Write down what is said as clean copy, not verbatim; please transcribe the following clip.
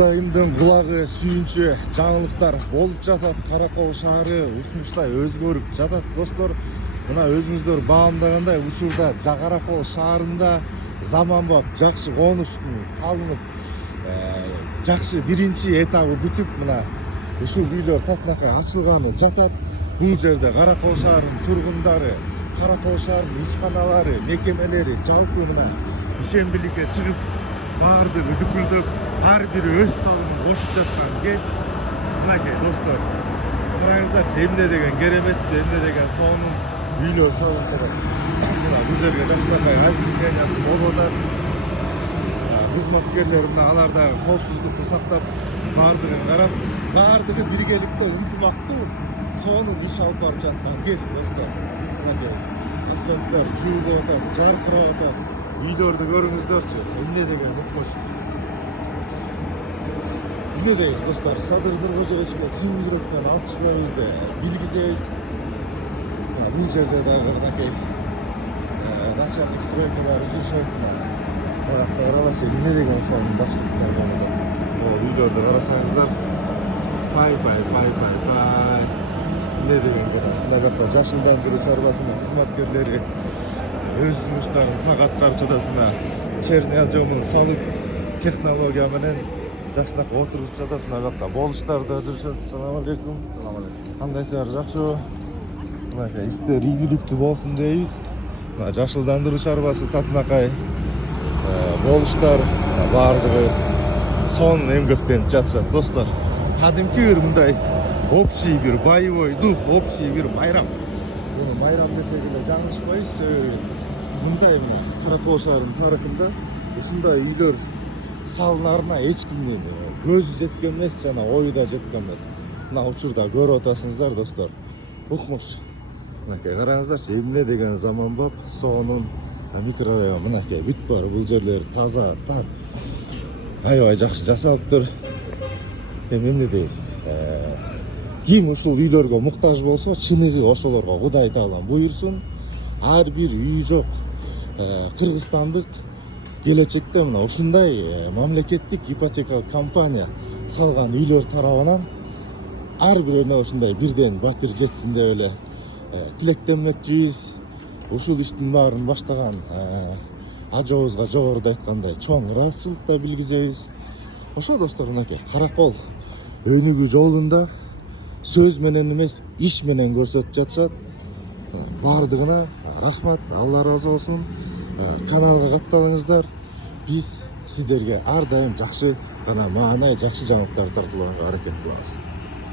Кудайымдын кулагы сүйүнчү жаңылыктар болуп жатат. Каракол шаары укмуштай өзгөрүп жатат достор. Мына өзүңүздөр баамдагандай учурда Каракол шаарында заманбап жакшы конуштун салынып, жакшы биринчи этабы бүтүп, мына ушул үйлөр татынакай ачылганы жатат. Бул жерде Каракол шаарынын тургундары, Каракол шаарынын ишканалары, мекемелери жалпы мына ишембиликке чыгып, баардыгы дүпүлдөп, ар бири өз салымын кошуп жаткан кез. Мынакей достор, караңыздарчы, эмне деген кереметтүү, эмне деген сонун үйлөр салынып жатат. Бул жерге жакшынакай размещениясы болуп атат. Кызматкерлер мына аларда коопсуздукту сактап, баардыгын карап, баардыгы биргеликте ынтымактуу сонун иш алып барып жаткан кез достор. Мынакей асфальттар жуулуп атат, жаркырап атат. Үйлөрдү көрүңүздөрчү, эмне деген укмуш. Эмне дейбиз достор, Садыр Нуркожоевичке чын жүрөктөн алкышлайбызды билгизебиз. Бул жерде дагы мынакей начальник стройкалары жашайт. Баягы каралачы, эмне деген сонун баштыктар болот. Үйлөрдү карасаңыздар, пай. Эмне деген көрөсүз. Мына жакта жашылдандыруу чарбасынын кызматкерлери өз жумуштарын так аткарып жатат. Мына черноземын салып, технология менен жакшынакай отуруп жатат. Мына жакта болуштарды ажырышат. Салам алейкум. Кандайсыздар, жакшыбы? Мынакей иштер ийгиликтүү болсун дейбиз. Мына жашылдандыруу чарбасы татынакай болуштар баардыгы сонун эмгектенип жатышат достор. Кадимки бир мындай общий бир боевой дух, общий бир майрам. Буну майрам десек эле жаңылышпайбыз. Мындай Каракол шаарынын тарыхында ушундай үйлөр салынарына эч кимдин көзү жеткен эмес жана ою да жеткен эмес. Мына учурда көрүп атасыңыздар достор. Укмуш. Мынакей караңыздарчы, эмне деген заманбап сонун микрорайон. Мынакей бүт баары бул жерлер таза, так. Аябай жакшы жасалыптыр. Эмне дейсиз? Ким ушул үйлөргө муктаж болсо, чыныгы ошолорго Кудай таалам буйрсун. Ар бир үй жок кыргызстандык келечекте мына ушундай мамлекеттик ипотекалык компания салган үйлөр тарабынан ар бирөөүнө ушундай бирден батир жетсин деп эле тилектенмекчибиз. Ушул иштин баарын баштаган ажообузга жогоруда айткандай чоң ыраазычылык да билгизебиз. Ошо достор, мынакей Каракол өнүгүү жолунда сөз менен эмес, иш менен көрсөтүп жатышат. Баардыгына рахмат, Алла разы болсун. Каналга катталыңыздар. Биз сиздерге ар дайым жакшы жана маанай жакшы жаңылыктар тартуулаганга аракет кылабыз.